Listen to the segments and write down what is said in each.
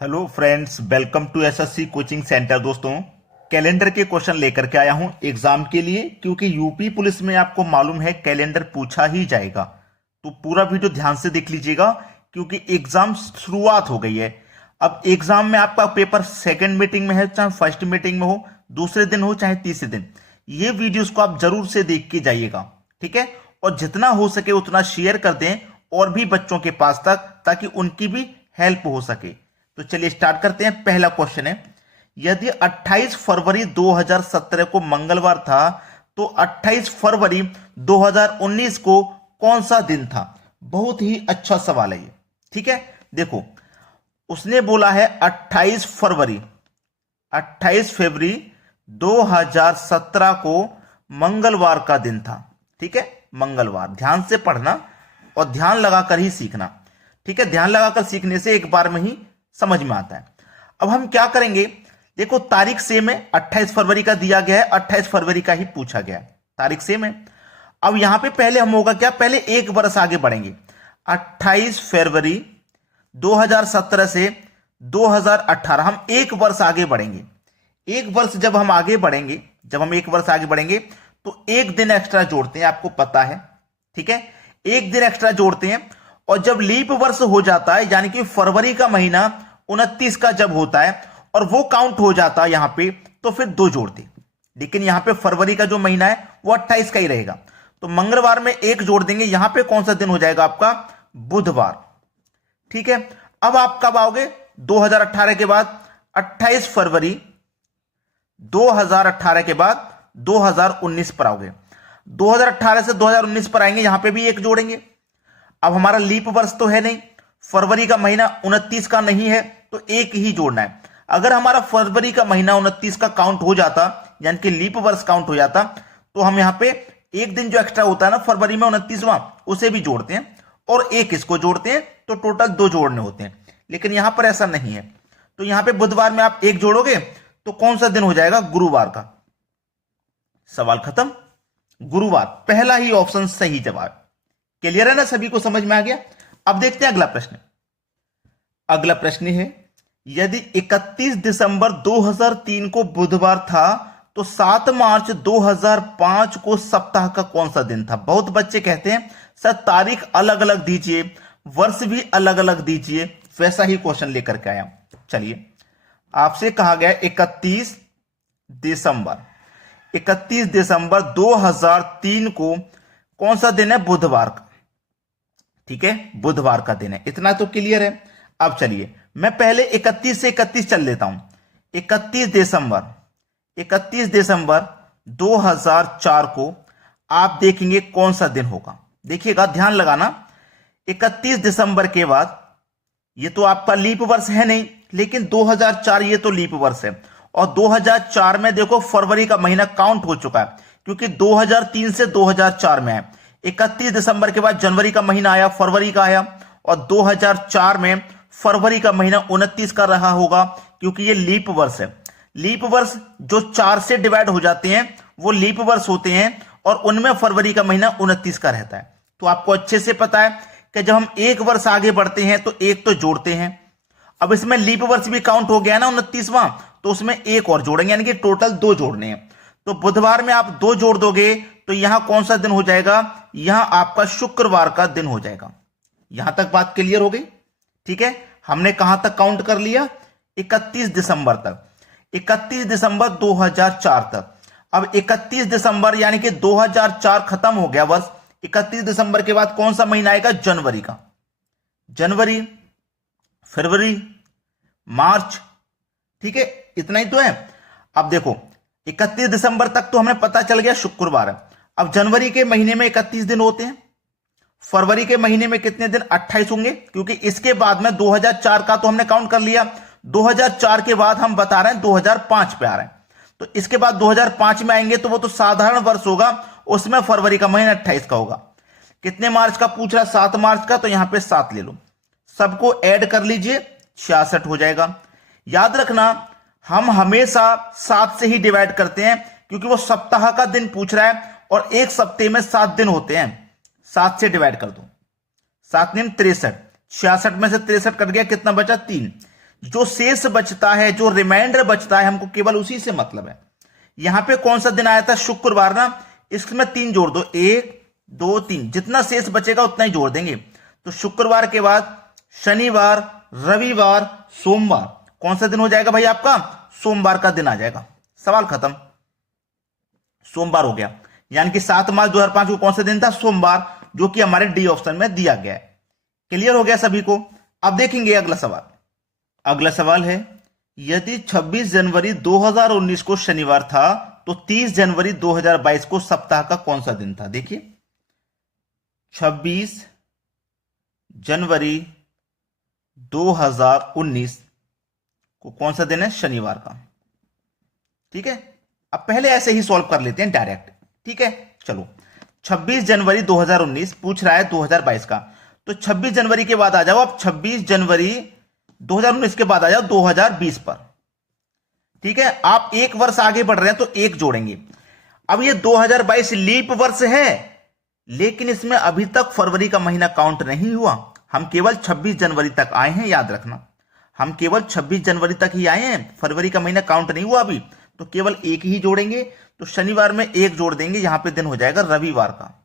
Hello friends, welcome to SSC coaching centre. दोस्तों, calendar के question लेकर के आया हूं एग्जाम के लिए, क्योंकि यूपी पुलिस में आपको मालूम है कैलेंडर पूछा ही जाएगा। तो पूरा वीडियो ध्यान से देख लीजिएगा, क्योंकि एग्जाम शुरुआत हो गई है। अब एग्जाम में आपका पेपर सेकंड मीटिंग में है, चाहे फर्स्ट मीटिंग में हो, दूसरे दिन हो चाहे तीसरे दिन, ये वीडियोस को आप जरूर से देख के जाइएगा, ठीक है। और जितना हो सके उतना शेयर कर दें और भी बच्चों के पास तक, ताकि उनकी भी हेल्प हो सके। तो चलिए स्टार्ट करते हैं। पहला क्वेश्चन है, यदि 28 फरवरी 2017 को मंगलवार था तो 28 फरवरी 2019 को कौन सा दिन था? बहुत ही अच्छा सवाल है ये, ठीक है। देखो, उसने बोला है 28 फरवरी 28 फरवरी 2017 को मंगलवार का दिन था, ठीक है। मंगलवार, ध्यान से पढ़ना और ध्यान लगाकर ही सीखना, ठीक है। ध्यान लगाकर सीखने से एक बार में ही समझ में आता है। अब हम क्या करेंगे, देखो तारीख सेम है, 28 फरवरी का दिया गया है, 28 फरवरी का ही पूछा गया है, तारीख सेम है। अब यहां पे पहले हम होगा क्या, पहले एक वर्ष आगे बढ़ेंगे। 28 फरवरी 2017 से 2018, हम एक वर्ष आगे बढ़ेंगे। एक वर्ष जब हम आगे बढ़ेंगे, जब हम एक वर्ष आगे बढ़ेंगे तो एक दिन एक्स्ट्रा जोड़ते हैं, आपको पता है, ठीक है। एक दिन एक्स्ट्रा जोड़ते हैं, और जब लीप वर्ष हो जाता है, यानी कि फरवरी का महीना 29 का जब होता है और वो काउंट हो जाता है यहां पे, तो फिर दो जोड़ते। लेकिन यहां पे फरवरी का जो महीना है वो 28 का ही रहेगा, तो मंगलवार में एक जोड़ देंगे। यहां पे कौन सा दिन हो जाएगा आपका? बुधवार, ठीक है। अब आप कब आओगे? 2018 के बाद 28 फरवरी 2018 के बाद 2019 पर आओगे। 2018 से 2019 पर आएंगे, यहां पे भी एक जोड़ेंगे। अब हमारा लीप वर्ष तो है नहीं, फरवरी का महीना 29 का नहीं है, तो एक ही जोड़ना है। अगर हमारा फरवरी का महीना 29 का काउंट हो जाता, यानी कि लीप वर्ष काउंट हो जाता, तो हम यहां पे एक दिन जो एक्स्ट्रा होता है ना फरवरी में 29वां, उसे भी जोड़ते हैं और एक इसको जोड़ते हैं, तो टोटल दो जोड़ने होते हैं। लेकिन यहां पर ऐसा नहीं है, तो यहां पे बुधवार में आप एक जोड़ोगे तो कौन सा दिन हो जाएगा? गुरुवार का। सवाल खत्म, गुरुवार, पहला ही ऑप्शन सही जवाब। क्लियर है ना, सभी को समझ में आ गया। अब देखते हैं अगला प्रश्न। अगला प्रश्न है, यदि 31 दिसंबर 2003 को बुधवार था तो 7 मार्च 2005 को सप्ताह का कौन सा दिन था? बहुत बच्चे कहते हैं सर तारीख अलग अलग दीजिए, वर्ष भी अलग अलग दीजिए, वैसा ही क्वेश्चन लेकर के आया। चलिए, आपसे कहा गया 31 दिसंबर 2003 को कौन सा दिन है? बुधवार का, ठीक है, बुधवार का दिन है। इतना तो क्लियर है। अब चलिए, मैं पहले 31 से 31 चल लेता हूं। 31 दिसंबर 2004 को आप देखेंगे कौन सा दिन होगा। देखिएगा, ध्यान लगाना। 31 दिसंबर के बाद, ये तो आपका लीप वर्ष है नहीं, लेकिन 2004 ये तो लीप वर्ष है। और 2004 में देखो फरवरी का महीना काउंट हो चुका है, क्योंकि 2003 से 2004 में है। 31 दिसंबर के बाद जनवरी का महीना आया, फरवरी का आया, और 2004 में फरवरी का महीना 29 का रहा होगा, क्योंकि ये लीप वर्ष है। लीप वर्ष जो 4 से डिवाइड हो जाते हैं वो लीप वर्ष होते हैं, और उनमें फरवरी का महीना 29 का रहता है। तो आपको अच्छे से पता है कि जब हम एक वर्ष आगे बढ़ते हैं तो एक तो जोड़ते हैं। अब इसमें लीप वर्ष भी काउंट हो गया ना 29वां, तो उसमें एक और जोड़ेंगे, यानी कि टोटल दो जोड़ने हैं। तो बुधवार में आप दो जोड़ दोगे तो यहां कौन सा दिन हो जाएगा? यहां आपका शुक्रवार का दिन हो जाएगा। यहां तक बात क्लियर हो गई, ठीक है। हमने कहां तक काउंट कर लिया? 31 दिसंबर तक, 31 दिसंबर 2004 तक। अब 31 दिसंबर यानी कि 2004 खत्म हो गया वर्ष। 31 दिसंबर के बाद कौन सा महीना आएगा? जनवरी का। जनवरी, फरवरी, मार्च, ठीक है, इतना ही तो है। अब देखो, 31 दिसंबर तक तो हमें पता चल गया शुक्रवार है। अब जनवरी के महीने में 31 दिन होते हैं, फरवरी के महीने में कितने दिन? 28 होंगे, क्योंकि इसके बाद में 2004 का तो हमने काउंट कर लिया। 2004 के बाद हम बता रहे हैं 2005 पे आ रहे हैं, तो इसके बाद 2005 में आएंगे तो वो तो साधारण वर्ष होगा, उसमें फरवरी का महीना 28 का होगा। कितने मार्च का पूछ रहा? 7 मार्च का, तो यहां पे 7 ले लो, सबको ऐड कर लीजिए, 66 हो जाएगा। याद रखना, हम हमेशा 7 से ही डिवाइड करते हैं, क्योंकि वो सप्ताह का दिन पूछ रहा है और एक सप्ताह में 7 दिन होते हैं। 7 से डिवाइड कर दो, 7 दिन 63, 66 में से 63 कट गया, कितना बचा? 3। जो शेष बचता है, जो रिमाइंडर बचता है, हमको केवल उसी से मतलब है। यहां पे कौन सा दिन आया था? शुक्रवार ना। इसमें 3 जोड़ दो, 1 2 3, जितना शेष बचेगा उतना ही जोड़ देंगे। तो शुक्रवार के बाद शनिवार, रविवार, सोमवार, कौन सा दिन हो जाएगा भाई आपका? सोमवार का दिन आ जाएगा। सवाल खत्म, सोमवार हो गया। यानी कि 7 मार्च 2005 को कौन सा दिन था? सोमवार, जो कि हमारे डी ऑप्शन में दिया गया है। क्लियर हो गया सभी को? अब देखेंगे अगला सवाल। अगला सवाल है, यदि 26 जनवरी 2019 को शनिवार था तो 30 जनवरी 2022 को सप्ताह का कौन सा दिन था? देखिए 26 जनवरी 2019 को कौन सा दिन है? शनिवार का। ठीक है, अब पहले ऐसे ही सॉल्व कर लेते हैं डायरेक्ट। ठीक है, चलो 26 जनवरी 2019 पूछ रहा है 2022 का, तो 26 जनवरी के बाद आ जाओ। अब 26 जनवरी 2019 के बाद आ जाओ 2020 पर। ठीक है, आप एक वर्ष आगे बढ़ रहे हैं तो एक जोड़ेंगे। अब ये 2022 लीप वर्ष है, लेकिन इसमें अभी तक फरवरी का महीना काउंट नहीं हुआ। हम केवल 26 जनवरी तक आए हैं, याद रखना, हम केवल 26 जनवरी तक ही आए हैं, फरवरी का महीना काउंट नहीं हुआ अभी, तो केवल एक ही जोड़ेंगे। तो शनिवार में एक जोड़ देंगे, यहां पे दिन हो जाएगा रविवार का।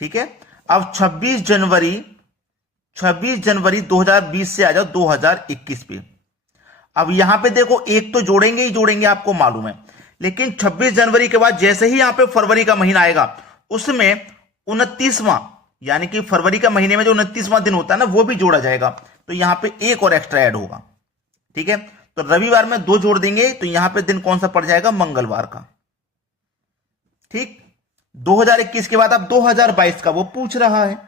ठीक है, अब 26 जनवरी 2020 से आ जाओ 2021 पे। अब यहां पे देखो एक तो जोड़ेंगे ही जोड़ेंगे, आपको मालूम है, लेकिन 26 जनवरी के बाद जैसे ही यहां पे फरवरी का महीना आएगा उसमें 29वां, यानी कि फरवरी का महीने में जो 29वां दिन होता है ना, वो भी जोड़ा जाएगा। तो यहां पे एक और एक्स्ट्रा ऐड होगा। ठीक है, तो रविवार में 2 जोड़ देंगे, तो यहां पे दिन कौन सा पड़ जाएगा? मंगलवार का। ठीक, 2021 के बाद अब 2022 का वो पूछ रहा है।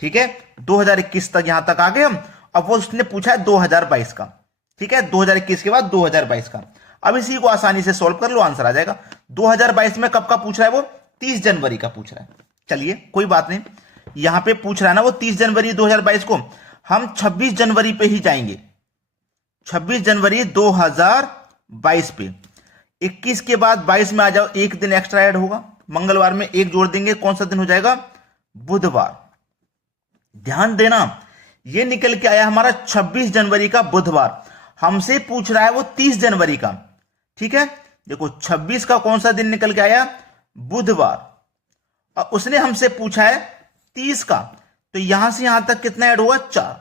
ठीक है, 2021 तक यहां तक आ गए हम। अब वो उसने पूछा है 2022 का। ठीक है, 2021 के बाद 2022 का। अब इसी को आसानी से सॉल्व कर लो, आंसर आ जाएगा। 2022 में कब का पूछ रहा है? वो 30 जनवरी का पूछ रहा है। चलिए कोई बात नहीं, यहां पे पूछ रहा है ना वो 30 जनवरी 2022 को, हम 26 जनवरी पे ही जाएंगे। 26 जनवरी 2022 पे 21 के बाद 22 में आ जाओ, एक दिन एक्स्ट्रा ऐड होगा। मंगलवार में एक जोड़ देंगे, कौन सा दिन हो जाएगा? बुधवार। ध्यान देना, ये निकल के आया हमारा 26 जनवरी का बुधवार। हमसे पूछ रहा है वो 30 जनवरी का। ठीक है, देखो 26 का कौन सा दिन निकल के आया? बुधवार। और उसने हमसे पूछा है 30 का, तो यहां से यहां तक कितना ऐड होगा? 4,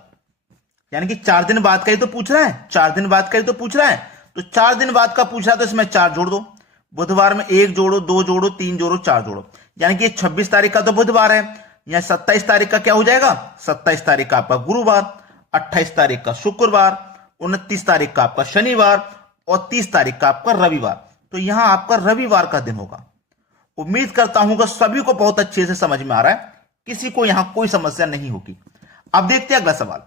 यानी कि 4 दिन बाद का ही तो पूछ रहा है, 4 दिन बाद का ही तो पूछ रहा है। तो 4 दिन बाद का पूछ रहा है, तो इसमें 4 जोड़ दो। बुधवार में 1 जोड़ो, 2 जोड़ो, 3 जोड़ो, 4 जोड़ो, यानी कि 26 तारीख का तो बुधवार है। यहां 27 तारीख का क्या हो जाएगा? 27 तारीख का आपका गुरुवार, 28 तारीख का शुक्रवार, 29 तारीख का आपका शनिवार और 30 तारीख का आपका रविवार। तो यहां आपका रविवार का दिन होगा। उम्मीद करता हूं कि सभी को बहुत अच्छे से समझ में आ रहा है, किसी को यहां कोई समस्या नहीं होगी। अब देखते हैं अगला सवाल।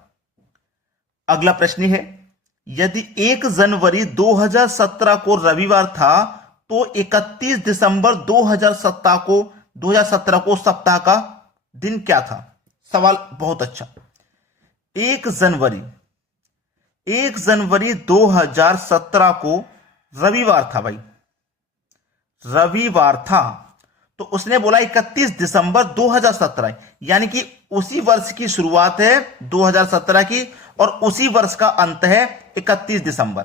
अगला प्रश्न है, यदि 1 जनवरी 2017 को रविवार था तो 31 दिसंबर 2017 को सप्ताह का दिन क्या था? सवाल बहुत अच्छा। 1 जनवरी 2017 को रविवार था भाई, रविवार था। तो उसने बोला 31 दिसंबर 2017, यानी कि उसी वर्ष की शुरुआत है 2017 की और उसी वर्ष का अंत है 31 दिसंबर।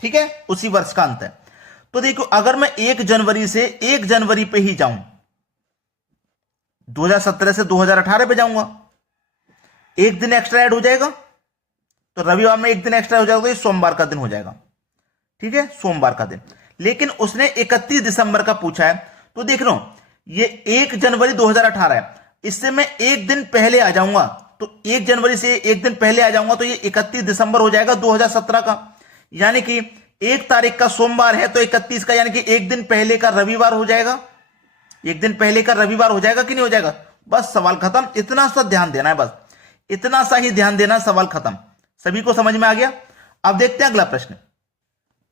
ठीक है, उसी वर्ष का अंत है। तो देखो, अगर मैं 1 जनवरी से 1 जनवरी पे ही जाऊं, 2017 से 2018 पे जाऊंगा, एक दिन एक्स्ट्रा ऐड हो जाएगा। तो रविवार में एक दिन एक्स्ट्रा हो जाएगा, तो ये सोमवार का दिन हो जाएगा। ठीक है, सोमवार का दिन। लेकिन उसने 31 दिसंबर का पूछा है, तो देख लो ये 1 जनवरी 2018 है, इससे मैं एक दिन पहले आ जाऊंगा। तो 1 जनवरी से एक दिन पहले आ जाऊंगा, तो ये 31 दिसंबर हो जाएगा 2017 का। यानी कि 1 तारीख का सोमवार है, तो 31 का यानी कि एक दिन पहले का रविवार हो जाएगा। एक दिन पहले का रविवार हो जाएगा कि नहीं हो जाएगा? बस सवाल खत्म। इतना सा ध्यान देना है, बस इतना सा ही ध्यान देना, सवाल खत्म। सभी को समझ में आ गया? अब देखते हैं अगला प्रश्न।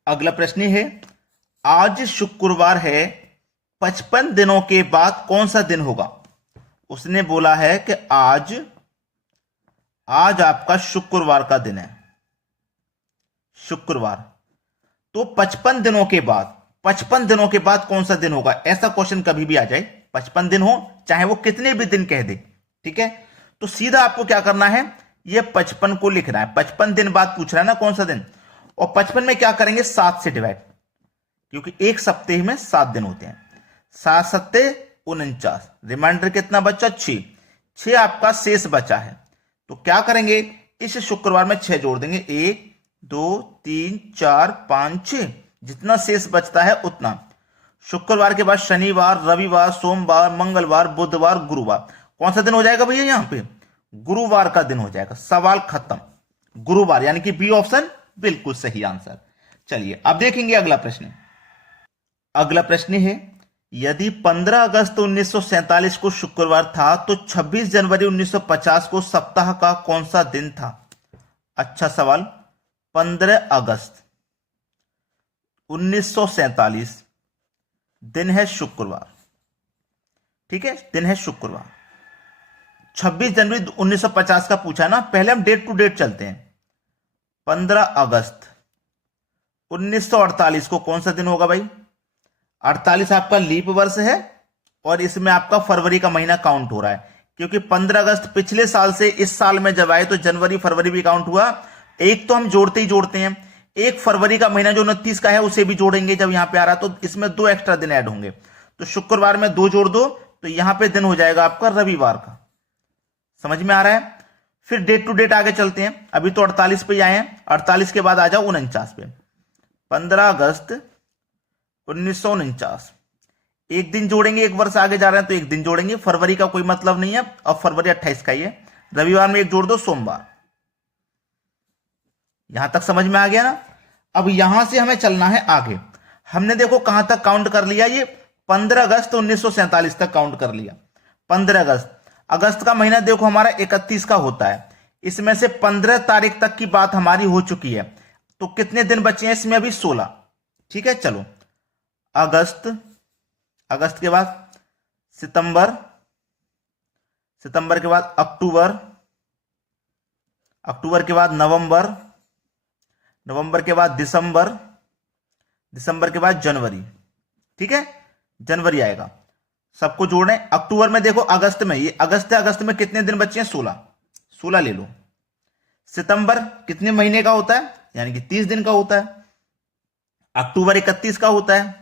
अगला प्रश्न है, आज शुक्रवार है, 55 दिनों के बाद कौन सा दिन होगा? उसने बोला है कि आज आपका शुक्रवार का दिन है, शुक्रवार। तो 55 दिनों के बाद, 55 दिनों के बाद कौन सा दिन होगा? ऐसा क्वेश्चन कभी भी आ जाए, 55 दिन हो चाहे वो कितने भी दिन कह दे। ठीक है, तो सीधा आपको क्या करना है, ये 55 को लिखना है। 55 दिन बाद पूछ रहा है ना कौन सा दिन, और 55 में क्या करेंगे 7 से डिवाइड, क्योंकि एक सप्ताह में 7 दिन होते हैं। 7 सत्ते 49, रिमाइंडर कितना बचा 6 आपका शेष बचा है। तो क्या करेंगे इस शुक्रवार में 6 जोड़ देंगे, 1 2 3 4 5 6, जितना शेष बचता है उतना। शुक्रवार के बाद शनिवार, रविवार, सोमवार, मंगलवार, बुधवार, गुरुवार, कौन सा दिन हो जाएगा भैया यहां पे, गुरुवार का दिन हो जाएगा। सवाल खत्म, गुरुवार, यानी कि बी ऑप्शन बिल्कुल सही आंसर। चलिए अब देखेंगे अगला प्रश्न। अगला प्रश्न है, यदि 15 अगस्त 1947 को शुक्रवार था तो 26 जनवरी 1950 को सप्ताह का कौन सा दिन था। अच्छा सवाल, 15 अगस्त 1947 दिन है शुक्रवार, ठीक है, दिन है शुक्रवार। 26 जनवरी 1950 का पूछा ना, पहले हम डेट टू डेट चलते हैं। 15 अगस्त 1948 को कौन सा दिन होगा भाई, 48 आपका लीप वर्ष है और इसमें आपका फरवरी का महीना काउंट हो रहा है, क्योंकि 15 अगस्त पिछले साल से इस साल में जब आए तो जनवरी फरवरी भी काउंट हुआ। एक तो हम जोड़ते ही जोड़ते हैं, एक फरवरी का महीना जो 29 का है उसे भी जोड़ेंगे जब यहां पे आ रहा, तो इसमें 2 एक्स्ट्रा दिन ऐड होंगे। तो शुक्रवार में 2 जोड़ दो तो यहां पे दिन हो जाएगा आपका रविवार का। समझ में आ रहा है। फिर डेट टू डेट आगे चलते हैं, अभी तो 48 पे आए हैं, 48 के बाद आ जाओ 49 पे। 15 अगस्त 1949, एक दिन जोड़ेंगे, एक वर्ष आगे जा रहे हैं तो एक दिन जोड़ेंगे, फरवरी का कोई मतलब नहीं है, अब फरवरी 28 का ही है। रविवार में एक जोड़ दो, सोमवार। यहां तक समझ में आ गया ना। अब यहां से हमें चलना है आगे। हमने देखो कहां तक काउंट कर लिया, ये 15 अगस्त 1947 तक काउंट कर लिया। 15 अगस्त का महीना देखो हमारा 31 का होता है, इसमें से 15 तारीख तक की बात हमारी हो चुकी है, तो कितने दिन बचे हैं इसमें अभी 16। ठीक है, चलो अगस्त के बाद सितंबर के बाद अक्टूबर के बाद नवंबर के बाद दिसंबर के बाद जनवरी। ठीक है, जनवरी आएगा, सबको जोड़े। अक्टूबर में देखो अगस्त में, ये अगस्त में कितने दिन बचे हैं 16 ले लो। सितंबर कितने महीने का होता है, यानी कि 30 दिन का होता है। अक्टूबर 31 का होता है,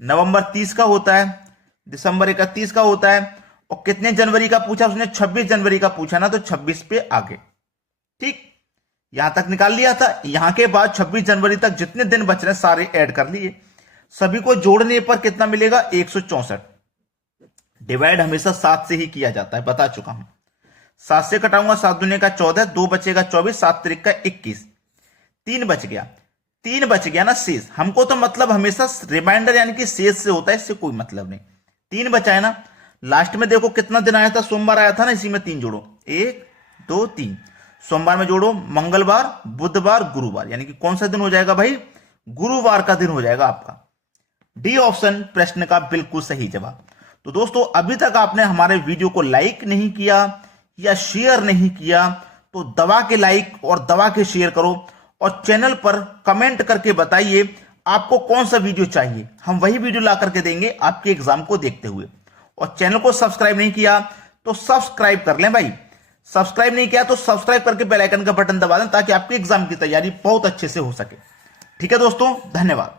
नवंबर 30 का होता है, दिसंबर 31 का होता है, और कितने जनवरी का पूछा उसने, 26 जनवरी का पूछा ना, तो 26 पे आगे। ठीक, यहां तक निकाल लिया था। यहां के बाद 26 जनवरी तक जितने दिन बच रहे सारे ऐड कर लिए, सभी को जोड़ने पर कितना मिलेगा 164। डिवाइड हमेशा 7 से ही किया जाता है, बता चुका हूं। 7 से कटाऊंगा, 7 दूने का 14, 2 बचेगा 24, 7 त्रिक का 21, 3 बच गया ना शेष। हमको तो मतलब हमेशा रिमाइंडर यानी कि शेष से होता है, इससे कोई मतलब नहीं। 3 बचा है ना, लास्ट में देखो कितना दिन आया था, सोमवार आया था ना, इसी में 3 जोड़ो, 1 2 3। सोमवार में जोड़ो मंगलवार, बुधवार, गुरुवार, यानी कि कौन सा दिन हो जाएगा भाई, गुरुवार का दिन हो जाएगा आपका। डी ऑप्शन प्रश्न का बिल्कुल सही जवाब। तो दोस्तों अभी तक आपने हमारे वीडियो को लाइक नहीं किया या शेयर नहीं किया तो दबा के लाइक और दबा के शेयर करो, और चैनल पर कमेंट करके बताइए आपको कौन सा वीडियो चाहिए, हम वही वीडियो ला करके देंगे आपके एग्जाम को देखते हुए। और चैनल को सब्सक्राइब नहीं किया तो सब्सक्राइब कर लें भाई, सब्सक्राइब नहीं किया तो सब्सक्राइब करके बेल आइकन का बटन दबा दें, ताकि आपकी एग्जाम की तैयारी बहुत अच्छे से हो सके। ठीक है दोस्तों, धन्यवाद।